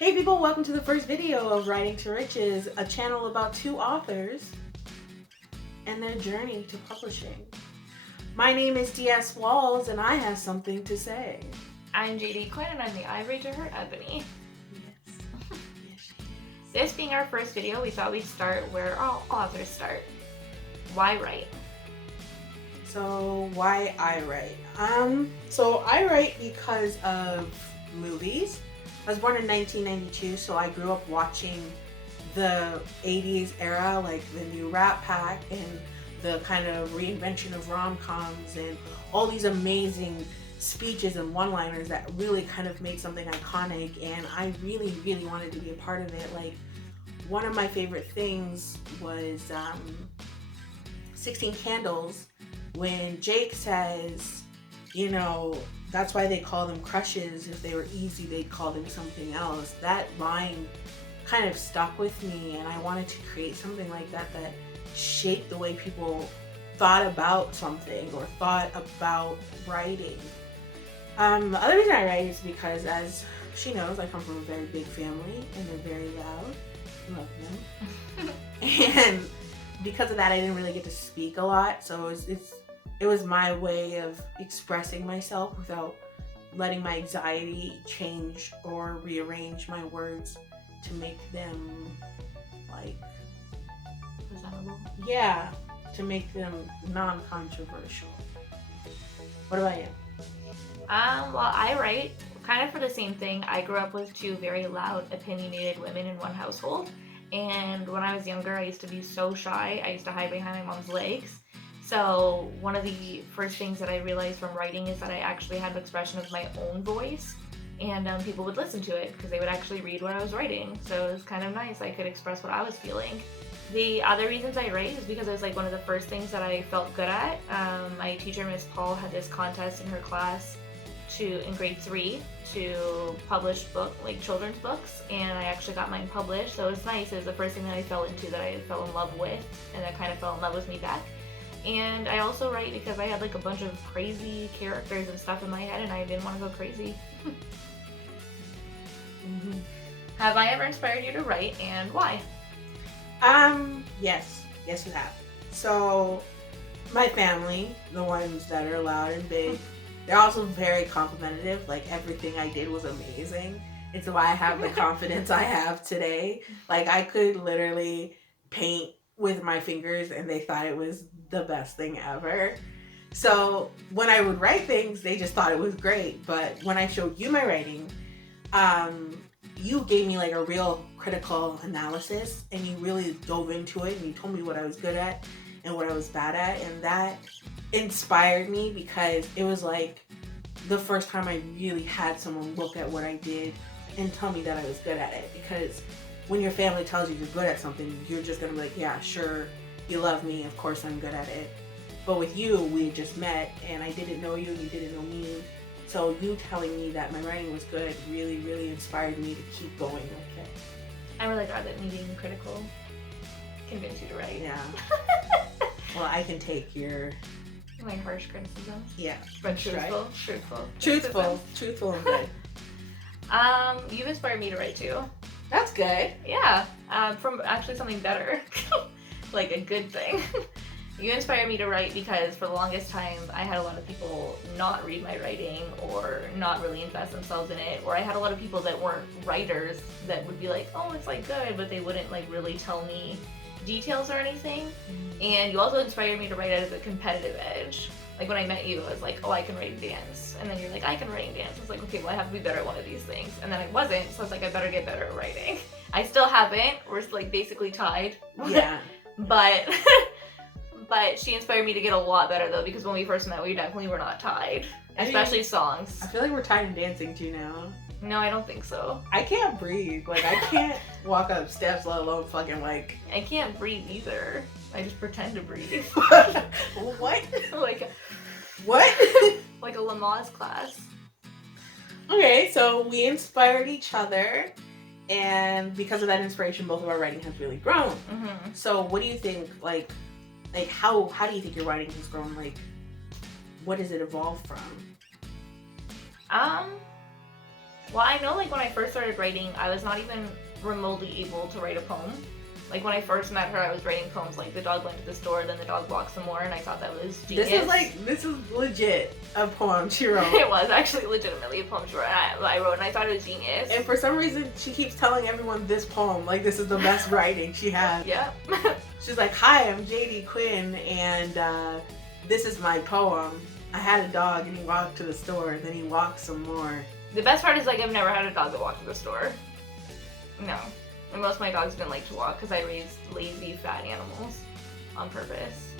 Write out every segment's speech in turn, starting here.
Hey people, welcome to the first video of Writing to Riches, a channel about two authors and their journey to publishing. My name is DS Walls and I have something to say. I'm JD Quinn and I'm the ivory to her ebony. Yes. Yes. This being our first video, we thought we'd start where all authors start. Why write? So why I write? So I write because of movies. I was born in 1992, so I grew up watching the 80s era, like the new Rat Pack and the kind of reinvention of rom-coms and all these amazing speeches and one-liners that really kind of made something iconic, and I really, really wanted to be a part of it. Like, one of my favorite things was 16 Candles, when Jake says, you know, that's why they call them crushes. If they were easy, they'd call them something else. That line kind of stuck with me, and I wanted to create something like that that shaped the way people thought about something or thought about writing. The other reason I write is because, as she knows, I come from a very big family, and they're very loud. I love them. And because of that, I didn't really get to speak a lot, so it was my way of expressing myself without letting my anxiety change or rearrange my words to make them, like, Presentable. yeah, to make them non-controversial. What about you? Well, I write kind of for the same thing. I grew up with two very loud, opinionated women in one household. And when I was younger, I used to be so shy. I used to hide behind my mom's legs. So one of the first things that I realized from writing is that I actually had an expression of my own voice, and people would listen to it because they would actually read what I was writing. So it was kind of nice. I could express what I was feeling. The other reasons I write is because it was like one of the first things that I felt good at. My teacher, Miss Paul, had this contest in her class in grade 3 to publish children's books, and I actually got mine published. So it was nice. It was the first thing that I fell into, that I fell in love with, and that kind of fell in love with me back. And I also write because I had like a bunch of crazy characters and stuff in my head, and I didn't want to go crazy. Mm-hmm. Have I ever inspired you to write, and why? Yes you have. So my family, the ones that are loud and big, they're also very complimentary. Like, everything I did was amazing. It's why I have the confidence I have today. Like, I could literally paint with my fingers and they thought it was the best thing ever. So when I would write things, they just thought it was great. But when I showed you my writing, you gave me like a real critical analysis, and you really dove into it, and you told me what I was good at and what I was bad at, and that inspired me because it was like the first time I really had someone look at what I did and tell me that I was good at it. Because when your family tells you you're good at something, you're just gonna be like, yeah, sure, you love me, of course I'm good at it. But with you, we had just met, and I didn't know you, and you didn't know me. So you telling me that my writing was good really, really inspired me to keep going with it. I'm really glad that me being critical convinced you to write. Yeah. Well, I can take your... My harsh criticisms. Yeah. But truthful. Truthful and good. You've inspired me to write too. That's good. Yeah. From actually something better. Like a good thing. You inspired me to write because for the longest time I had a lot of people not read my writing or not really invest themselves in it, or I had a lot of people that weren't writers that would be like, oh, it's like good, but they wouldn't like really tell me details or anything. And you also inspired me to write out of a competitive edge. Like when I met you, I was like, oh, I can write and dance. And then you're like, I can write and dance. I was like, okay, well, I have to be better at one of these things. And then I wasn't, so I was like, I better get better at writing. I still haven't. We're like basically tied. Yeah. But she inspired me to get a lot better though, because when we first met, we definitely were not tied. Especially songs. I feel like we're tied in dancing too now. No, I don't think so. I can't breathe. Like, I can't walk up steps, let alone fucking like... I can't breathe either. I just pretend to breathe. What? Like a Lamaze class. Okay, so we inspired each other, and because of that inspiration, both of our writing has really grown. Mm-hmm. So what do you think, like how do you think your writing has grown? Like, what does it evolve from? Well, I know, like, when I first started writing, I was not even remotely able to write a poem. Like, when I first met her, I was writing poems like the dog went to the store, then the dog walked some more, and I thought that was genius. This is legit a poem she wrote. It was actually legitimately a poem she wrote, and I wrote, and I thought it was genius. And for some reason, she keeps telling everyone this poem, like this is the best writing she has. Yeah. She's like, hi, I'm JD Quinn, and this is my poem. I had a dog, and he walked to the store, and then he walked some more. The best part is, like, I've never had a dog that walked to the store. No. And most of my dogs didn't like to walk because I raised lazy, fat animals on purpose.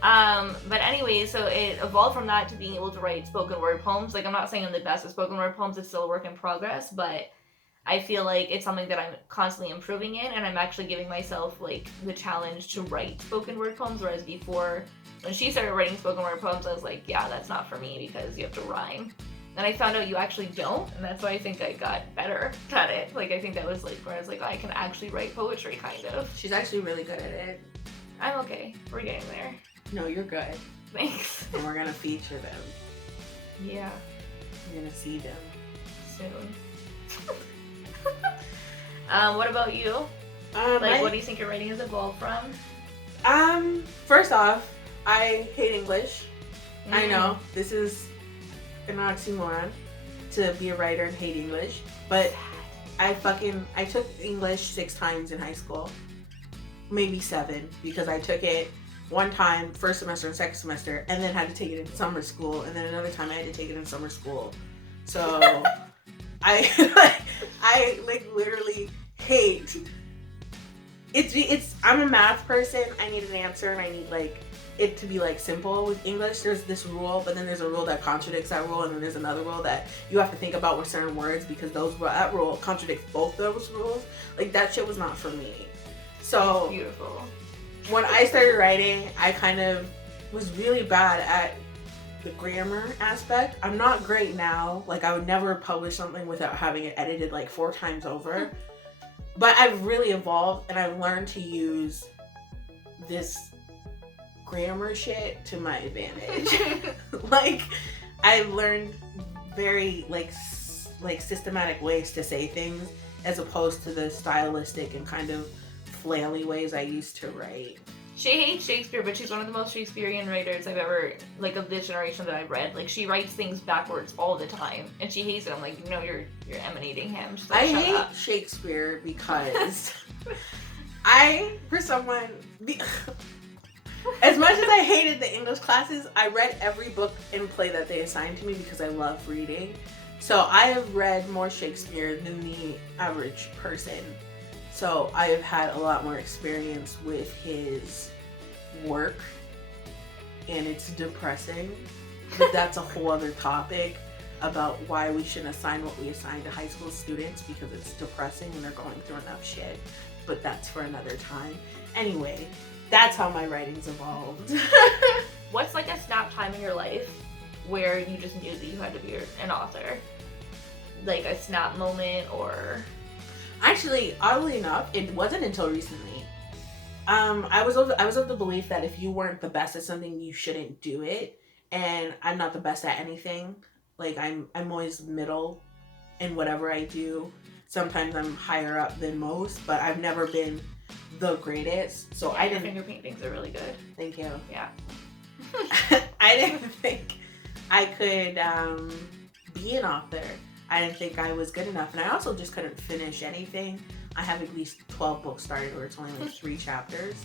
But anyway, so it evolved from that to being able to write spoken word poems. Like, I'm not saying I'm the best at spoken word poems, it's still a work in progress, but I feel like it's something that I'm constantly improving in, and I'm actually giving myself, like, the challenge to write spoken word poems, whereas before, when she started writing spoken word poems, I was like, yeah, that's not for me because you have to rhyme. And I found out you actually don't, and that's why I think I got better at it. Like, I think that was, like, where I was like, oh, I can actually write poetry, kind of. She's actually really good at it. I'm okay. We're getting there. No, you're good. Thanks. And we're gonna feature them. Yeah. You're gonna see them. Soon. What about you? What do you think your writing has evolved from? First off, I hate English. I know, this is an oxymoron to be a writer and hate English, but I took English 6 times in high school, maybe 7, because I took it one time first semester and second semester, and then had to take it in summer school, and then another time I had to take it in summer school. So I literally hate it's I'm a math person. I need an answer, and I need it to be simple. With English, there's this rule, but then there's a rule that contradicts that rule, and then there's another rule that you have to think about with certain words because that rule contradicts both those rules. That shit was not for me. So beautiful. When I started writing, I kind of was really bad at the grammar aspect. I'm not great now. I would never publish something without having it edited 4 times over. But I've really evolved, and I've learned to use this grammar shit to my advantage. I've learned very systematic ways to say things as opposed to the stylistic and kind of flaily ways I used to write. She hates Shakespeare, but she's one of the most Shakespearean writers I've ever, of this generation that I've read. She writes things backwards all the time, and she hates it. I'm like, no, you're emanating him. She's I shut hate up. Shakespeare because as much as I hated the English classes, I read every book and play that they assigned to me because I love reading. So I have read more Shakespeare than the average person. So I have had a lot more experience with his work, and it's depressing. But that's a whole other topic about why we shouldn't assign what we assign to high school students, because it's depressing and they're going through enough shit. But that's for another time. Anyway, that's how my writing's evolved. What's a snap time in your life where you just knew that you had to be an author? A snap moment, or... Actually, oddly enough, it wasn't until recently. I was of the belief that if you weren't the best at something, you shouldn't do it. And I'm not the best at anything. I'm always middle in whatever I do. Sometimes I'm higher up than most, but I've never been the greatest. So yeah, your finger paintings are really good. Thank you. Yeah. I didn't think I could be an author. I didn't think I was good enough, and I also just couldn't finish anything. I have at least 12 books started where it's only 3 chapters.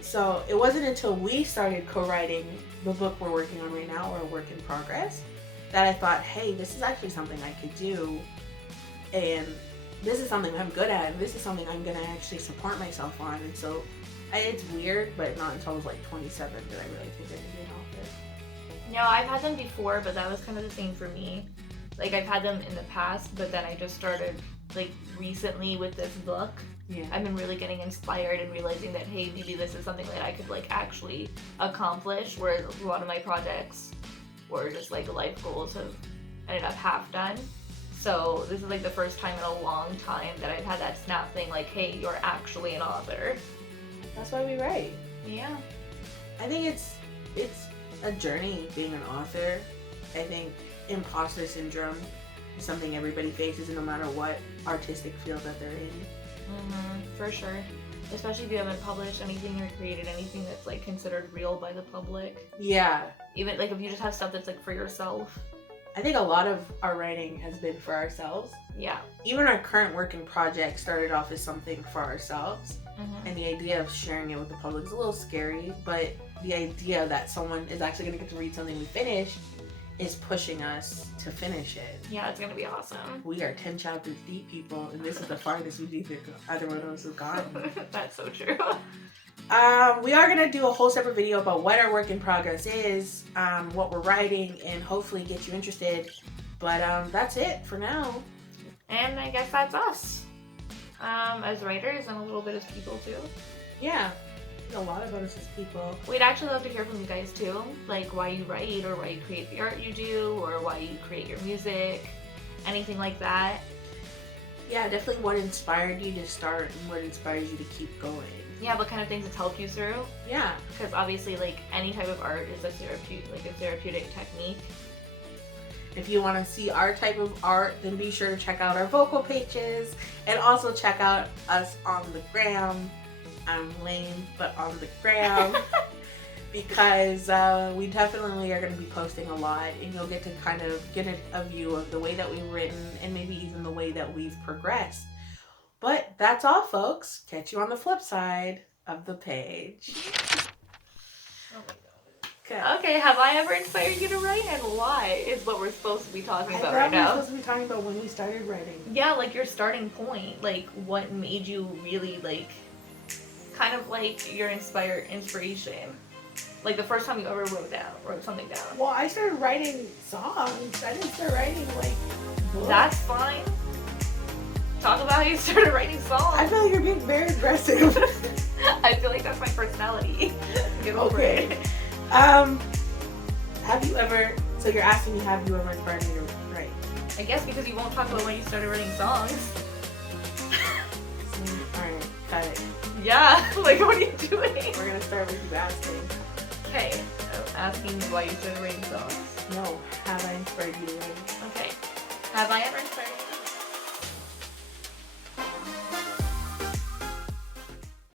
So it wasn't until we started co-writing the book we're working on right now, or a work in progress, that I thought, hey, this is actually something I could do, and this is something I'm good at, and this is something I'm going to actually support myself on. And so it's weird, but not until I was 27 did I really think I could be an author. No, I've had them before, but that was kind of the same for me. I've had them in the past, but then I just started, recently with this book. Yeah. I've been really getting inspired and realizing that, hey, maybe this is something that I could, actually accomplish, where a lot of my projects or just, life goals have ended up half done. So this is, the first time in a long time that I've had that snap thing, hey, you're actually an author. That's why we write. Yeah. I think it's a journey being an author. I think imposter syndrome is something everybody faces no matter what artistic field that they're in. For sure. Especially if you haven't published anything or created anything that's like considered real by the public. Yeah. Even like if you just have stuff that's like for yourself. I think a lot of our writing has been for ourselves. Yeah. Even our current working project started off as something for ourselves. And the idea of sharing it with the public is a little scary, but the idea that someone is actually going to get to read something we finish is pushing us to finish it. Yeah, it's going to be awesome. We are 10 chapters deep, people, and this is the farthest either one of us has gone. That's so true. We are going to do a whole separate video about what our work in progress is, what we're writing, and hopefully get you interested. But that's it for now. And I guess that's us. As writers and a little bit as people too. Yeah. A lot about us as people. We'd actually love to hear from you guys too, like why you write or why you create the art you do or why you create your music, anything like that. Yeah, definitely what inspired you to start and what inspires you to keep going. Yeah, what kind of things it's helped you through. Yeah. Because obviously like any type of art is a therapeutic technique. If you want to see our type of art, then be sure to check out our vocal pages and also check out us on the gram. I'm lame, but on the gram, because we definitely are going to be posting a lot, and you'll get to kind of get a view of the way that we've written and maybe even the way that we've progressed. But that's all, folks. Catch you on the flip side of the page. Oh my god. Okay, have I ever inspired you to write, and why is what we're supposed to be talking about right now. We're supposed to be talking about when we started writing. Yeah, like your starting point, like what made you really like kind of like your inspiration. Like the first time you ever wrote something down. Well, I started writing songs. I didn't start writing like books. That's fine. Talk about how you started writing songs. I feel like you're being very aggressive. I feel like that's my personality. Get over it. Have you ever, so you're asking me, have you ever inspired me to write? I guess because you won't talk about when you started writing songs. Alright, got it. Yeah, like what are you doing? We're gonna start with you asking. Okay, asking why you started writing songs. No, have I inspired you to write? Okay. Have I ever inspired you